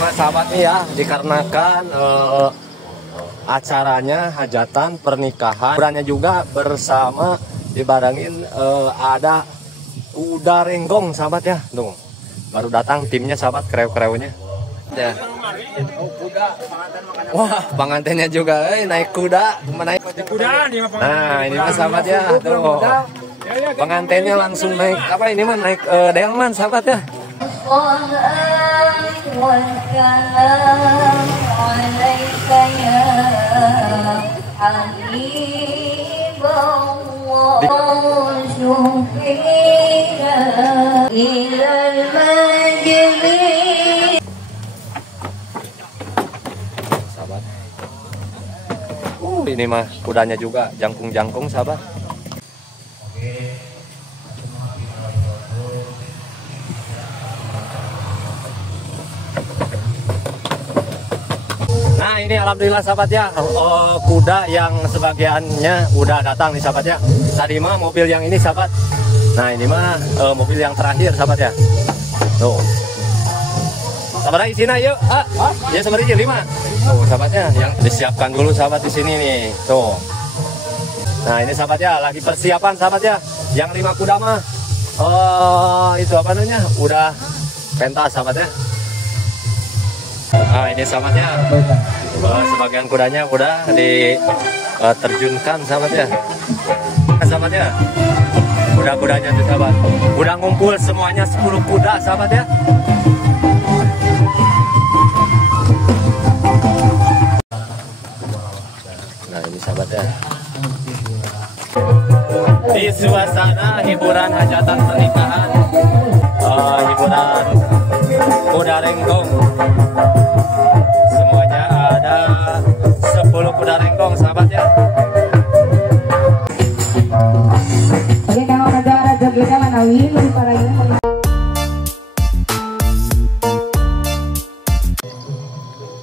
mah sahabat nih ya, dikarenakan acaranya hajatan pernikahan. Hiburannya juga bersama dibarengin ada kuda renggong sahabat ya. Tuh, baru datang timnya sahabat, kreu-kreunya. Ya. Wah, pengantinnya juga naik kuda, menaik kuda. Nah, ini mah sahabat ya. Tuh. Pengantinnya langsung naik apa ini mah naik delman sahabat ya. Sahabat. Ini mah kudanya juga jangkung-jangkung sahabat. Nah ini alhamdulillah sahabat ya, kuda yang sebagiannya udah datang nih sahabat ya. Tadi mah mobil yang ini sahabat. Nah ini mah mobil yang terakhir sahabat ya. Tuh. Sahabat isinya yuk. Ya sebenarnya 5. Tuh sahabatnya yang disiapkan dulu sahabat di sini nih. Tuh. Nah ini sahabat ya, lagi persiapan sahabat ya. Yang 5 kuda mah itu apa namanya? Udah pentas sahabat ya. Nah ini sahabatnya, sebagian kudanya udah diterjunkan sahabatnya. Sahabatnya, kuda-kudanya tuh sahabat, udah ngumpul semuanya 10 kuda sahabat ya. Nah ini sahabatnya, di suasana hiburan hajatan pernikahan, hiburan kuda renggong. Semuanya ada 10 kuda renggong sahabat ya. Oke, kalau ada jogetnya mana wili para ini.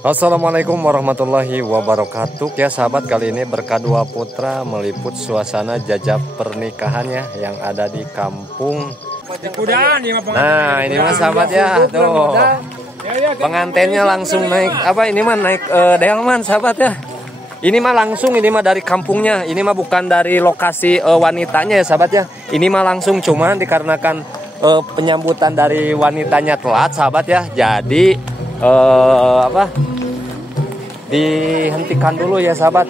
Assalamualaikum warahmatullahi wabarakatuh ya sahabat, kali ini Berkah2 Putra meliput suasana jajak pernikahannya yang ada di kampung. Nah ini mas sahabat ya, tuh pengantinnya langsung naik apa ini mah naik delman sahabat ya. Ini mah langsung, ini mah dari kampungnya, ini mah bukan dari lokasi wanitanya ya sahabat ya. Ini mah langsung, cuman dikarenakan penyambutan dari wanitanya telat sahabat ya, jadi dihentikan dulu ya sahabat,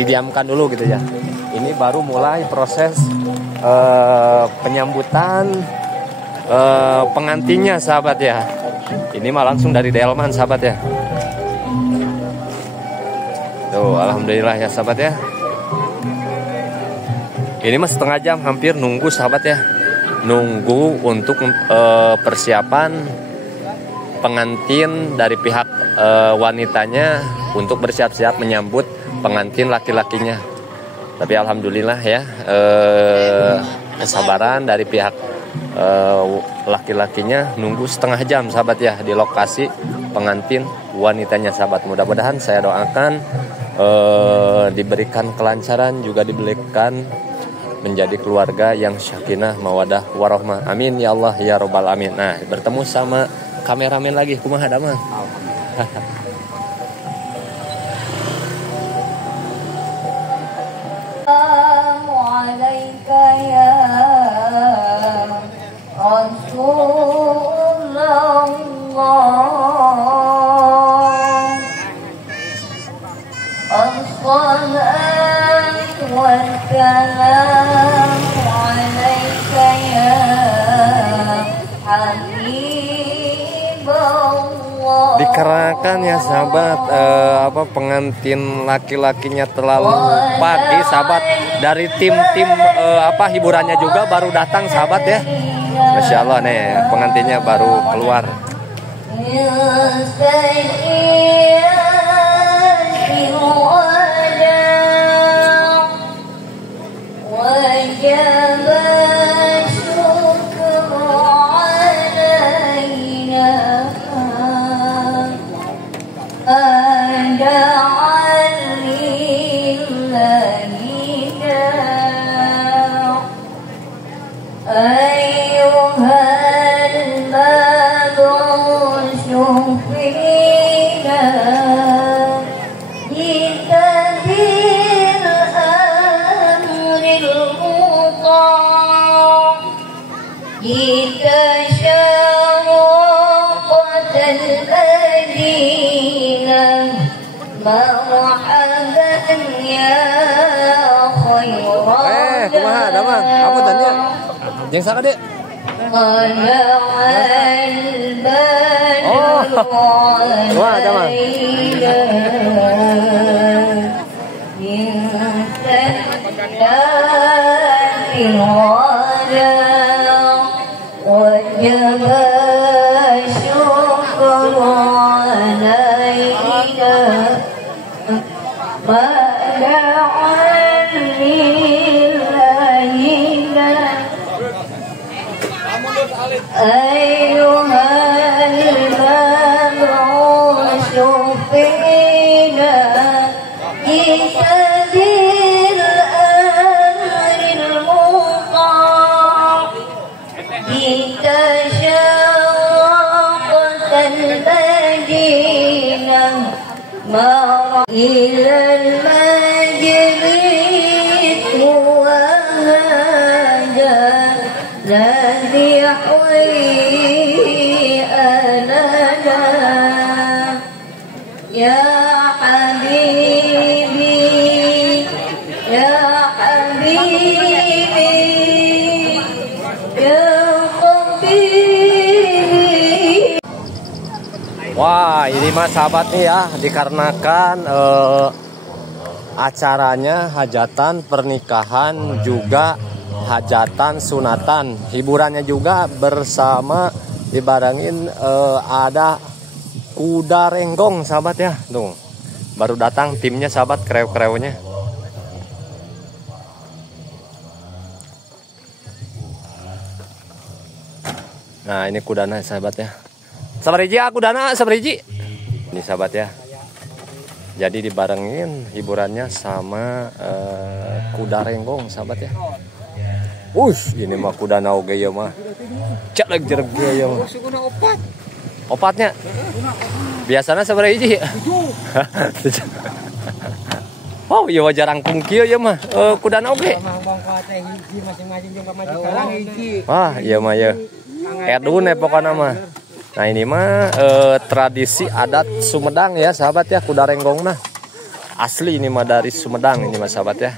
didiamkan dulu gitu ya. Ini baru mulai proses penyambutan pengantinnya sahabat ya. Ini mah langsung dari delman sahabat ya. Tuh alhamdulillah ya sahabat ya. Ini mah setengah jam hampir nunggu sahabat ya. Nunggu untuk persiapan pengantin dari pihak wanitanya untuk bersiap-siap menyambut pengantin laki-lakinya. Tapi alhamdulillah ya, kesabaran dari pihak laki-lakinya nunggu setengah jam sahabat ya di lokasi pengantin wanitanya sahabat. Mudah-mudahan saya doakan diberikan kelancaran, juga diberikan menjadi keluarga yang syakinah mawadah warahmah. Amin ya Allah ya robbal amin. Nah bertemu sama kameramen lagi, kumaha damang. Dikarenakan ya sahabat pengantin laki-lakinya terlalu pagi sahabat, dari tim-tim hiburannya juga baru datang sahabat ya. Masya Allah nih pengantinnya baru keluar. أيها المبعوث Yang sana deh. Oh, wah, teman. أيها المبعوث فينا جئت بالأمر المطاع جئت شرقت المدينة إلى المجلس وهذا الذي حيأنا يا حبيبي يا حبيبي يا حبيبي. Wah, ini mah sahabat nih ya, dikarenakan acaranya hajatan pernikahan juga hajatan sunatan, hiburannya juga bersama dibarengin ada kuda renggong sahabat ya. Tuh baru datang timnya sahabat, kreu-kreunya. Nah ini kudana sahabat ya, sabariji aku dana sabariji ini sahabat ya. Jadi dibarengin hiburannya sama kuda renggong sahabat ya. Ini mah kuda nauge ya mah. Cak lagi jereg ya mah. Opatnya. Biasanya sabaraha hiji? Oh, iya wajar rangkung kieu ya mah. Kuda nauge. Wah, iya mah ya. Edun pokoknya mah. Nah, ini mah tradisi adat Sumedang ya, sahabat ya, kuda renggong nah. Asli ini mah dari Sumedang ini mah sahabat ya.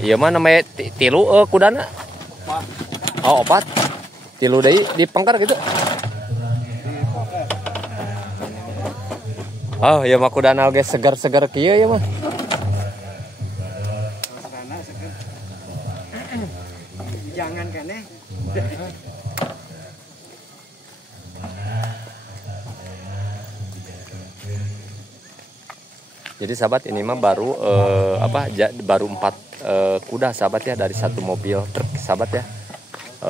Iya mah namanya tilu kudana. Oh, opat. Tilu deui dipengker gitu. Oh, iya mah kudana oge segar-segar kieu ya mah. Jangan kan Jadi sahabat ini mah baru baru 4 kuda sahabat ya dari satu mobil truk sahabat ya. 5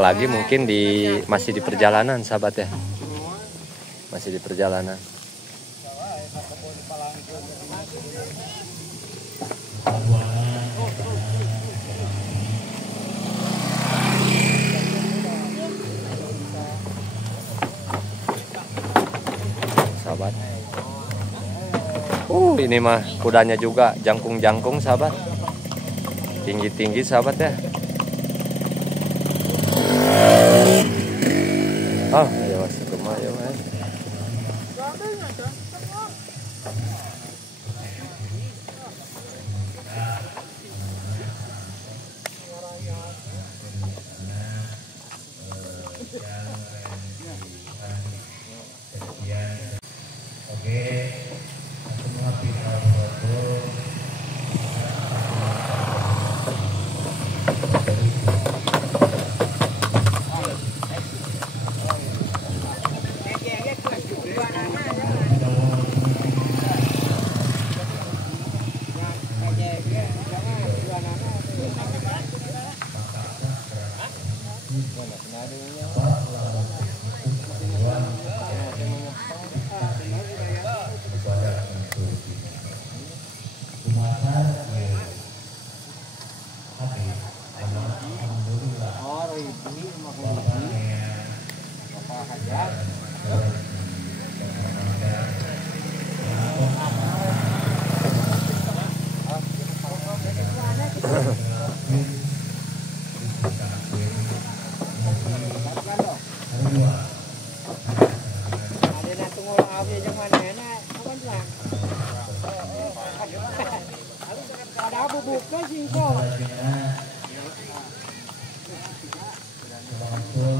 lagi mungkin masih di perjalanan sahabat ya. Masih di perjalanan. Sahabat. Ini mah kudanya juga jangkung-jangkung sahabat. Tinggi-tinggi sahabat ya. Oh, ya mas, rumah ya mas.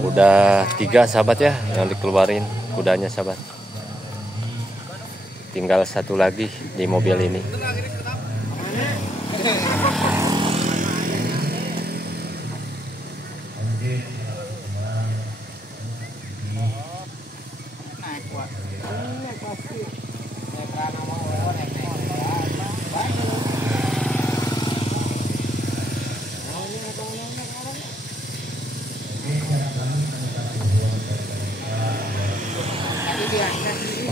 Udah 3 sahabat ya yang dikeluarin kudanya sahabat. Tinggal 1 lagi di mobil ini.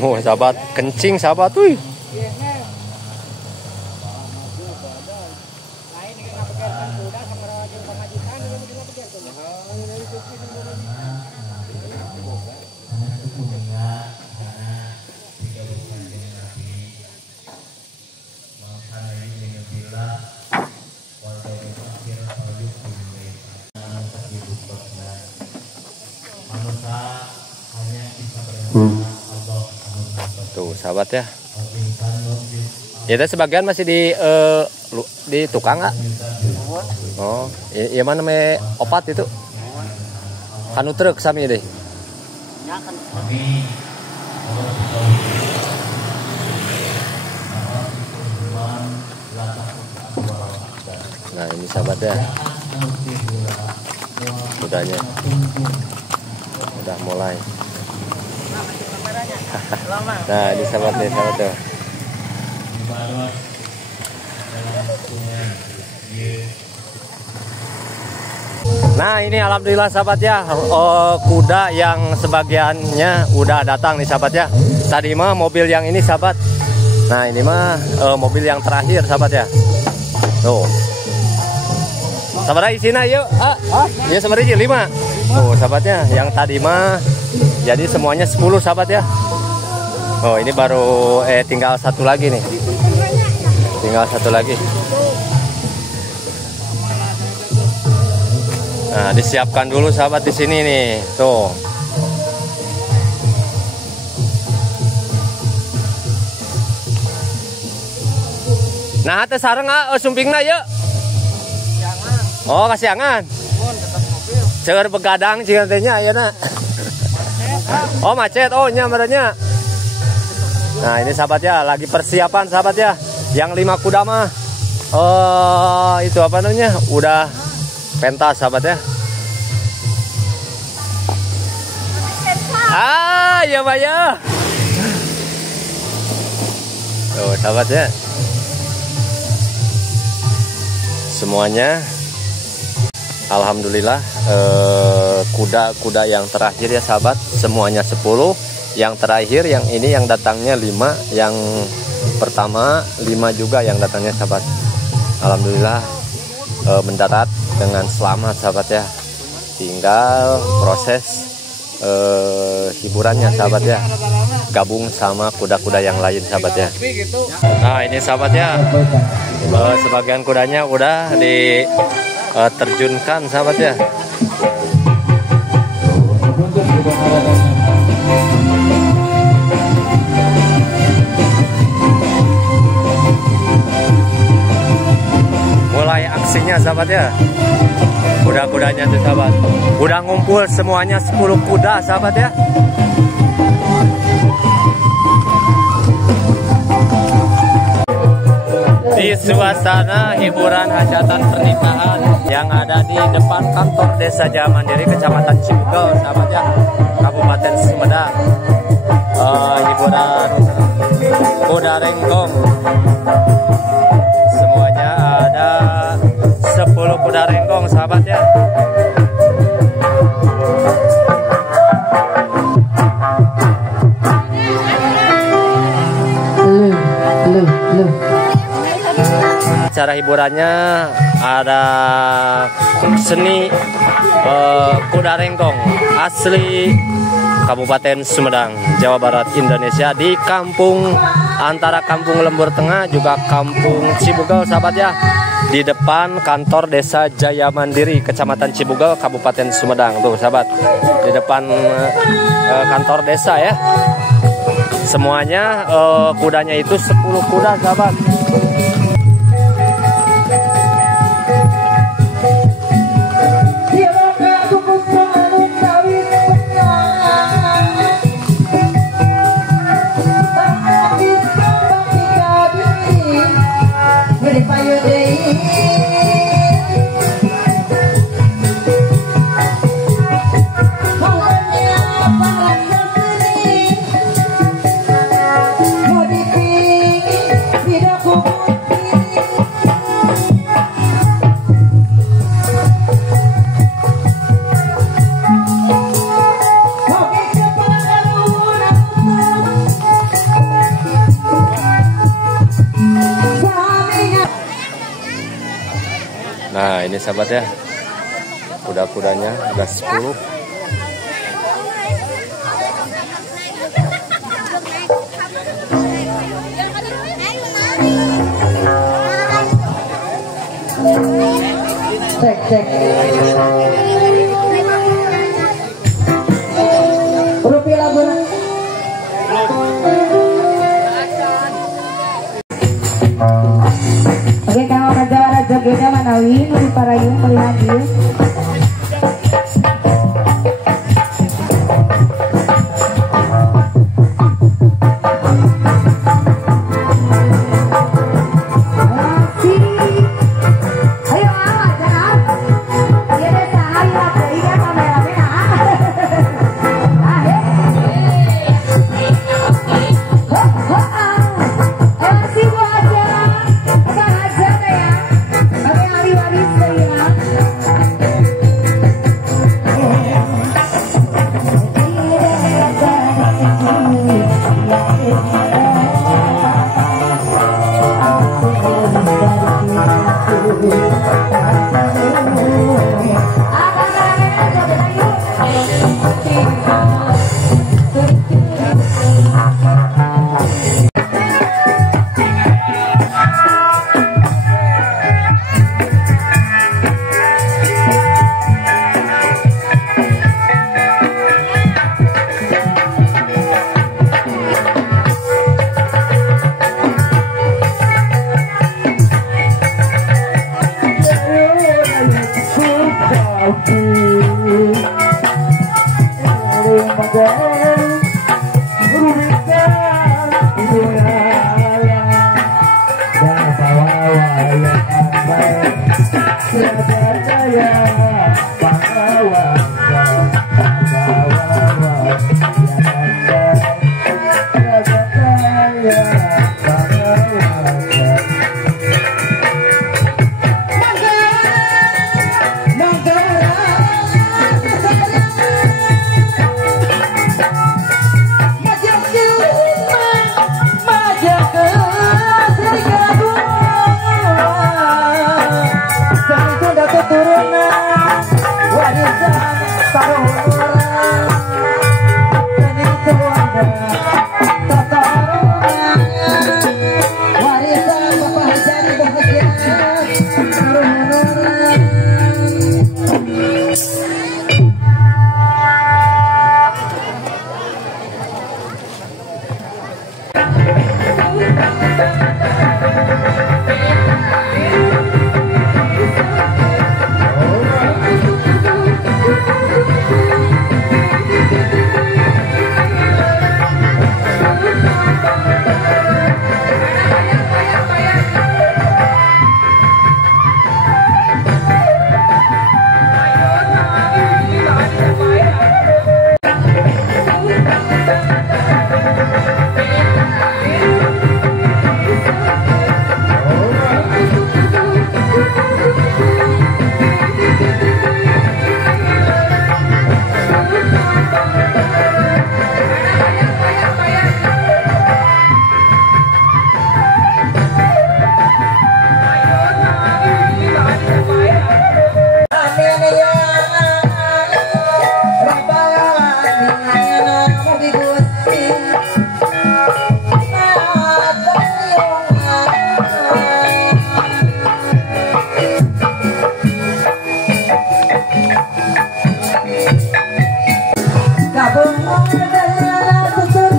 Oh sahabat, kencing sahabat tuh. Tuh sahabat ya. Itu sebagian masih di tukang nggak? Oh, iya mana me opat itu? Kanu truk sami deh. Nah ini sahabat ya. Kudanya udah mulai. Nah ini sahabat nih sahabat tuh. Nah ini alhamdulillah sahabat ya, kuda yang sebagiannya udah datang nih sahabat ya. Tadi mah mobil yang ini sahabat. Nah ini mah mobil yang terakhir sahabat ya. Tuh. Sahabat isinya yuk. Ya sebenarnya 5. Tuh sahabatnya yang tadi mah jadi semuanya 10 sahabat ya. Oh ini baru tinggal 1 lagi nih. Tinggal 1 lagi. Nah, disiapkan dulu sahabat di sini nih. Tuh. Nah, teh sareng sumpingna yuk. Oh, kasiangan. Ceur begadang cing teh nya ayeuna. Oh, macet. Oh, nya merenya. Nah, ini sahabat ya, lagi persiapan sahabat ya. Yang 5 kuda mah itu apa namanya? Udah pentas sahabat ya. Ya Pak ya. Tuh sahabat ya. Semuanya alhamdulillah kuda-kuda yang terakhir ya sahabat, semuanya 10. Yang terakhir yang ini yang datangnya 5, yang pertama 5 juga yang datangnya sahabat. Alhamdulillah mendarat dengan selamat sahabat ya. Tinggal proses hiburannya sahabat ya, gabung sama kuda-kuda yang lain sahabat ya. Nah ini sahabat ya, sebagian kudanya udah diterjunkan sahabat ya. Mulai aksinya sahabat ya. Kuda-kudanya tuh sahabat. Udah ngumpul semuanya 10 kuda sahabat ya. Di suasana hiburan hajatan pernikahan yang ada di depan kantor Desa Jaya Mandiri Kecamatan Cibugel sahabat ya, Kabupaten Sumedang. Hiburan kuda renggong. Semuanya ada 10 kuda renggong sahabat ya. Cara hiburannya ada seni kuda renggong asli Kabupaten Sumedang, Jawa Barat, Indonesia, di kampung antara Kampung Lembur Tengah juga Kampung Cibugel sahabat ya, di depan kantor Desa Jaya Mandiri Kecamatan Cibugel Kabupaten Sumedang. Tuh sahabat, di depan kantor desa ya. Semuanya kudanya itu 10 kuda sahabat. Nah ini sahabat ya, kuda-kudanya ada 10. Cek. Rupiah laburan. Oke, kang raja jogetnya mana win di parayung melihat dia.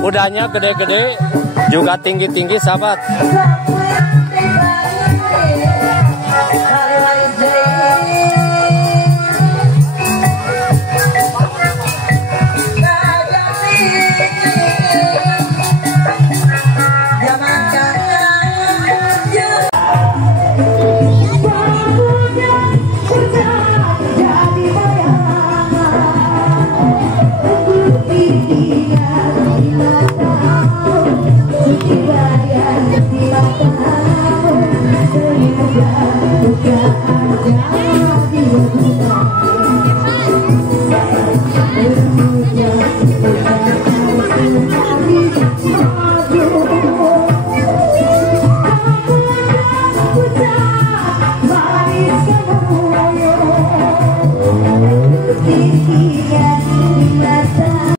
Kudanya gede-gede, juga tinggi-tinggi sahabat. Tidak hatinya